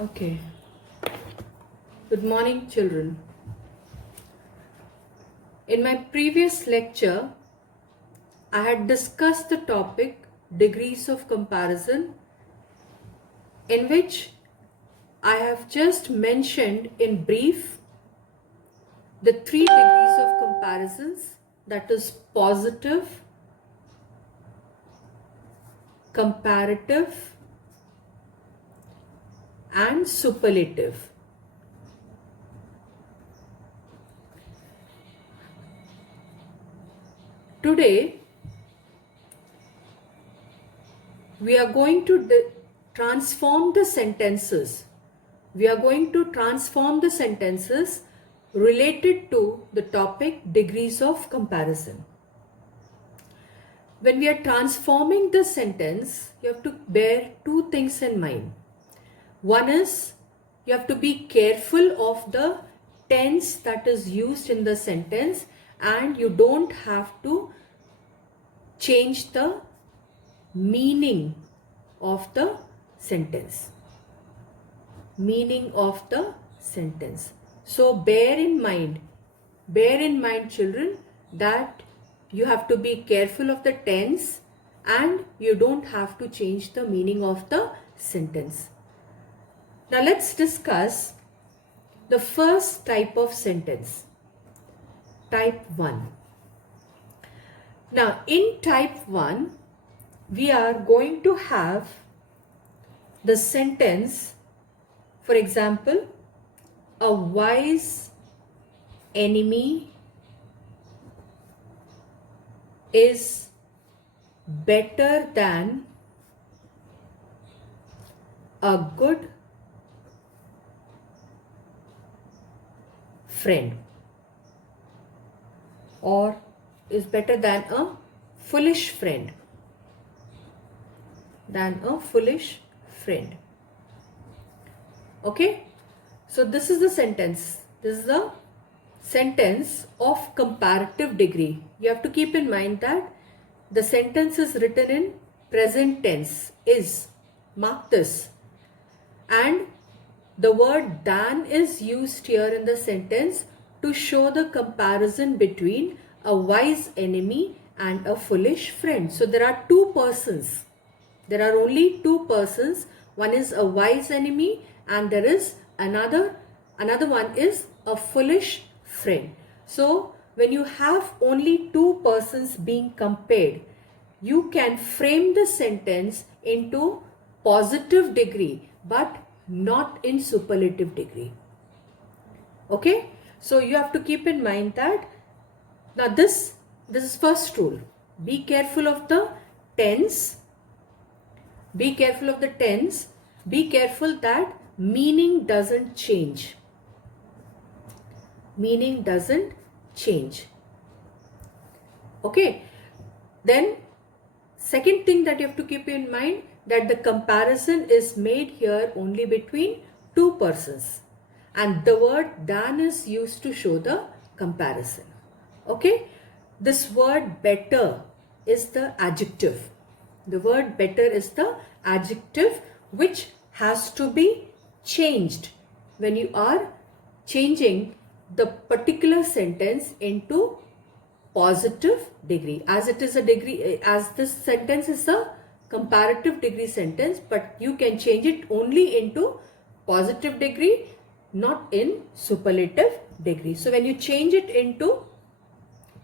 Okay. Good morning, children. In my previous lecture, I had discussed the topic degrees of comparison, in which I have just mentioned in brief the three degrees of comparisons, that is positive, comparative, and superlative. Today, we are going to transform the sentences. We are going to transform the sentences related to the topic degrees of comparison. When we are transforming the sentence, you have to bear two things in mind. One is you have to be careful of the tense that is used in the sentence, and you don't have to change the meaning of the sentence. Meaning of the sentence. So bear in mind children, that you have to be careful of the tense and you don't have to change the meaning of the sentence. Now let's discuss the first type of sentence, type 1. Now in type 1, we are going to have the sentence, for example, a wise enemy is better than a good friend, or is better than a foolish friend. Okay, so this is the sentence. This is the sentence of comparative degree. You have to keep in mind that the sentence is written in present tense, is, mark this, and the word than is used here in the sentence to show the comparison between a wise enemy and a foolish friend. So there are two persons. There are only two persons. One is a wise enemy and there is another one is a foolish friend. So when you have only two persons being compared, you can frame the sentence into positive degree but not in superlative degree. Okay, so you have to keep in mind that now this is first rule. Be careful of the tense. Be careful of the tense. Be careful that meaning doesn't change. Meaning doesn't change. Okay, then second thing that you have to keep in mind, that the comparison is made here only between two persons, and the word than is used to show the comparison. Okay, this word better is the adjective. The word better is the adjective which has to be changed when you are changing the particular sentence into positive degree. As it is a degree, as this sentence is a comparative degree sentence, but you can change it only into positive degree, not in superlative degree. So when you change it into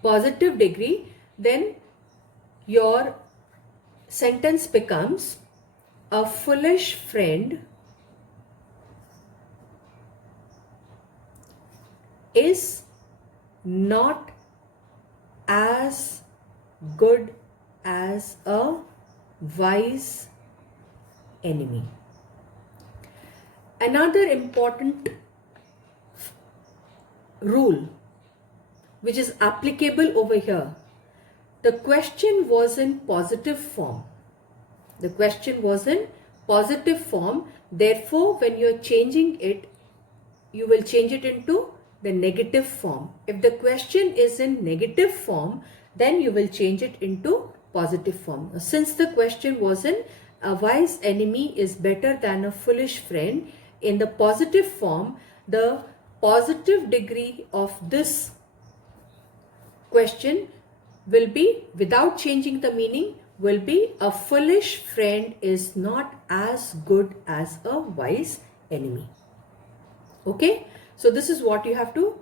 positive degree, then your sentence becomes a foolish friend is not as good as a wise enemy. Another important rule which is applicable over here, the question was in positive form. The question was in positive form. Therefore, when you are changing it, you will change it into the negative form. If the question is in negative form, then you will change it into positive form. Since the question was in a wise enemy is better than a foolish friend, in the positive form, the positive degree of this question will be, without changing the meaning, will be a foolish friend is not as good as a wise enemy. Okay, so this is what you have to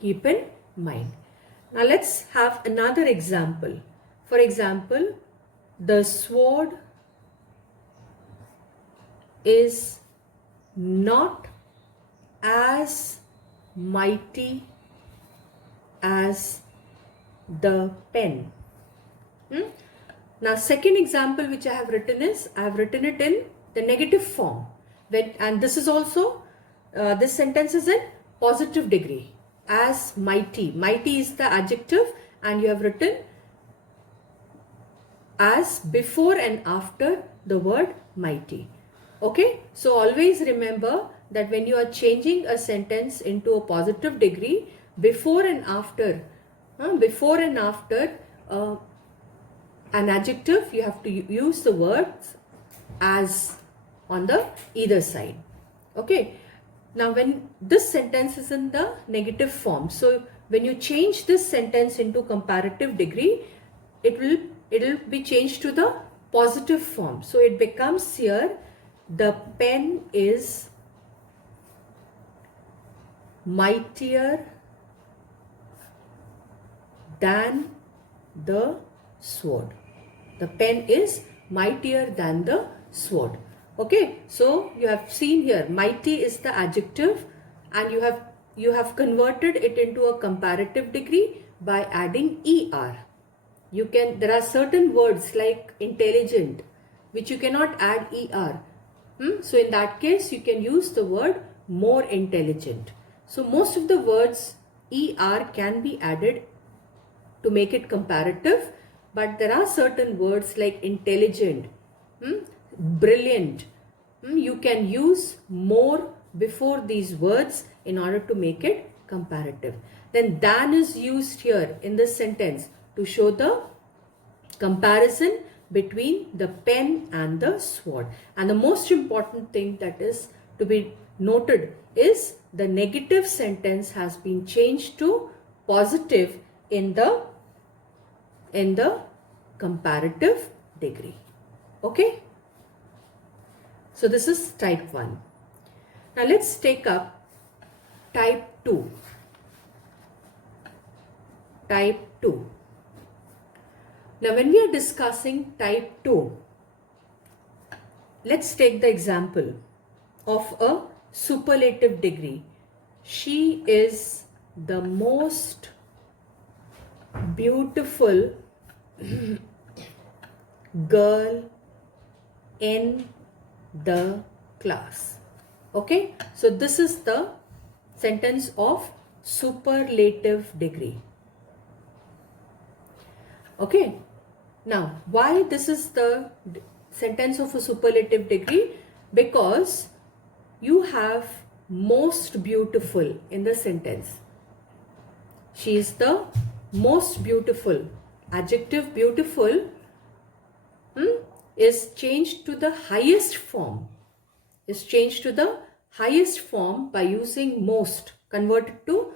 keep in mind. Now let's have another example. For example, the sword is not as mighty as the pen. Now second example which I have written is, I have written it in the negative form, and this is also this sentence is in positive degree. As mighty, mighty is the adjective, and you have written as before and after the word mighty. Okay, so always remember that when you are changing a sentence into a positive degree, before and after an adjective, you have to use the words as on the either side. Okay, now when this sentence is in the negative form, so when you change this sentence into comparative degree, it will be changed to the positive form. So it becomes here, the pen is mightier than the sword. The pen is mightier than the sword. Okay, so you have seen here, mighty is the adjective, and you have converted it into a comparative degree by adding er. There are certain words like intelligent which you cannot add er. So in that case, you can use the word more intelligent. So most of the words er can be added to make it comparative, but there are certain words like intelligent, brilliant. You can use more before these words in order to make it comparative. Then than is used here in this sentence to show the comparison between the pen and the sword. And the most important thing that is to be noted is the negative sentence has been changed to positive in the comparative degree. Okay, so this is type 1. Now let's take up type 2. Type 2. Now when we are discussing type 2, let's take the example of a superlative degree. She is the most beautiful girl in the class. Okay, so this is the sentence of superlative degree. Okay, now why this is the sentence of a superlative degree? Because you have most beautiful in the sentence. She is the most beautiful. Adjective beautiful is changed to the highest form. Is changed to the highest form by using most. Converted to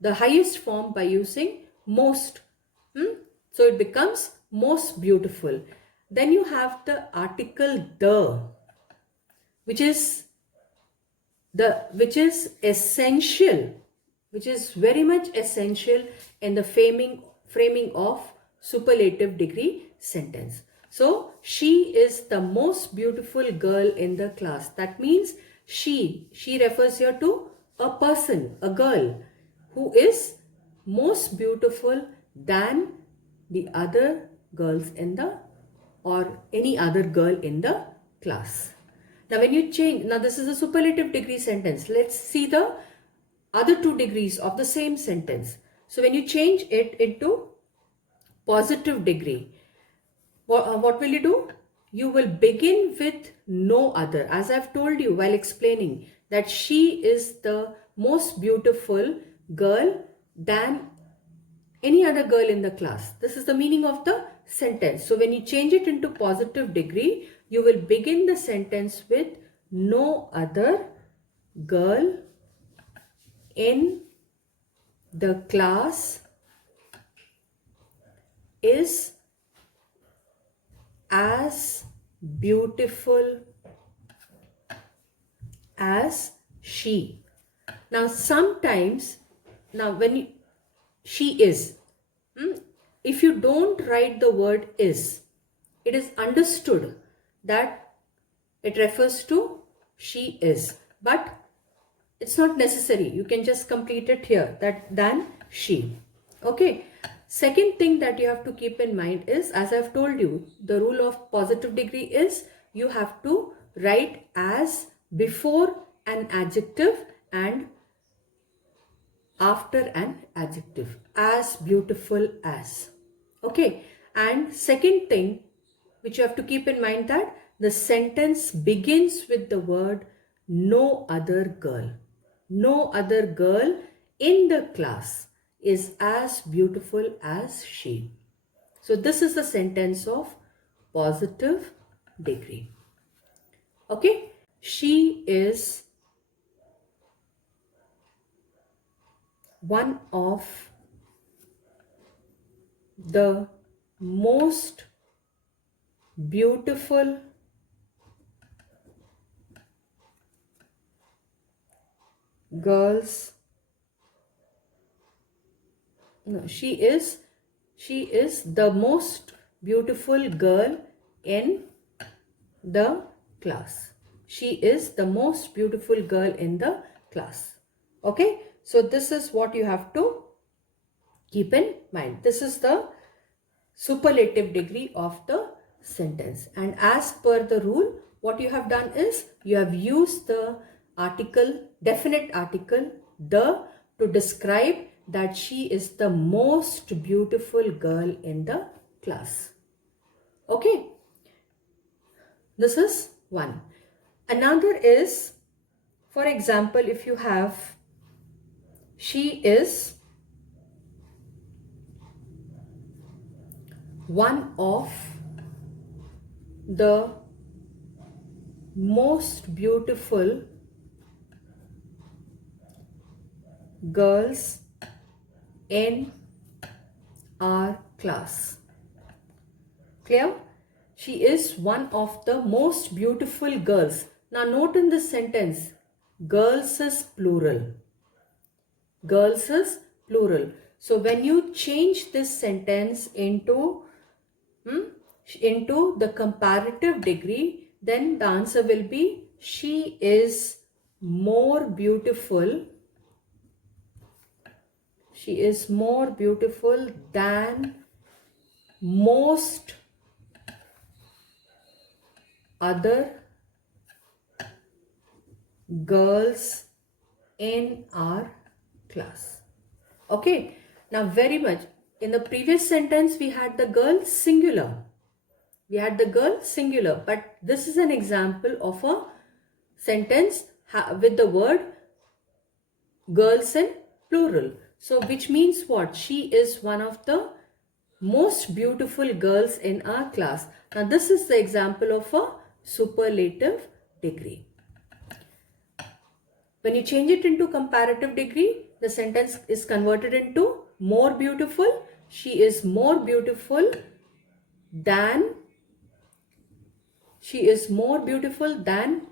the highest form by using most. So it becomes most beautiful. Then you have the article the, which is essential, which is very much essential in the framing of superlative degree sentence. So she is the most beautiful girl in the class. That means she refers here to a person, a girl who is most beautiful than the other girls in the, or any other girl in the class. Now when you change, now this is a superlative degree sentence. Let's see the other two degrees of the same sentence. So when you change it into positive degree, what will you do? You will begin with no other. As I've told you while explaining that she is the most beautiful girl than any other girl in the class. This is the meaning of the sentence. So when you change it into positive degree, you will begin the sentence with no other girl in the class is as beautiful as she. Now sometimes, now when you, she is, if you don't write the word is, it is understood that it refers to she is, but it's not necessary. You can just complete it here, that than she. Okay. Second thing that you have to keep in mind is, as I've told you, the rule of positive degree is you have to write as before an adjective and after an adjective. As beautiful as. Okay. And second thing which you have to keep in mind, that the sentence begins with the word no other girl. No other girl in the class is as beautiful as she. So this is the sentence of positive degree. Okay. She is one of the most beautiful girls. No, she is the most beautiful girl in the class. She is the most beautiful girl in the class. Okay. So this is what you have to keep in mind. This is the superlative degree of the sentence. And as per the rule, what you have done is you have used the article, definite article, the, to describe that she is the most beautiful girl in the class. Okay. This is one. Another is, for example, if you have she is one of the most beautiful girls in our class. Clear? She is one of the most beautiful girls. Now note in this sentence, girls is plural. Girls is plural. So when you change this sentence into the comparative degree, then the answer will be she is more beautiful. She is more beautiful than most other girls in our class. Okay. Now very much, in the previous sentence we had the girl singular. We had the girl singular, but this is an example of a sentence with the word girls in plural. So which means what? She is one of the most beautiful girls in our class. Now this is the example of a superlative degree. When you change it into comparative degree, the sentence is converted into more beautiful. She is more beautiful than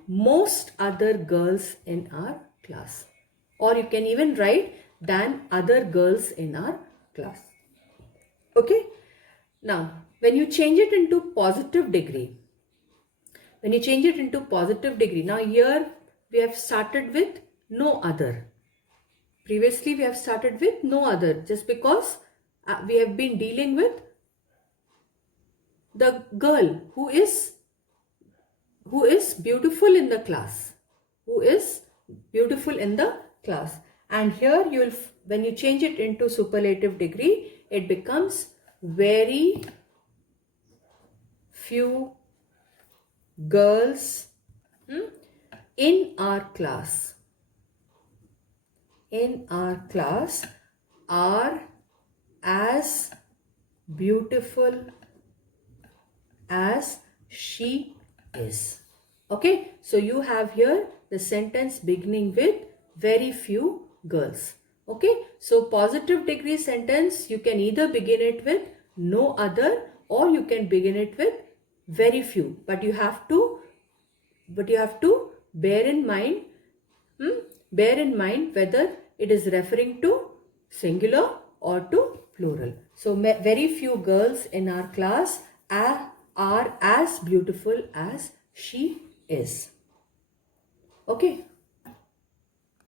most other girls in our class. Or you can even write than other girls in our class. Okay. Now, when you change it into positive degree, now here we have started with no other. Previously we have started with no other, just because we have been dealing with the girl who is beautiful in the class. And here you will, when you change it into superlative degree, it becomes very few girls in our class are as beautiful as she is. Okay, so you have here the sentence beginning with very few girls. Okay, so positive degree sentence, you can either begin it with no other or you can begin it with very few. But you have to bear in mind whether it is referring to singular or to plural. So very few girls in our class are as beautiful as she is. Okay.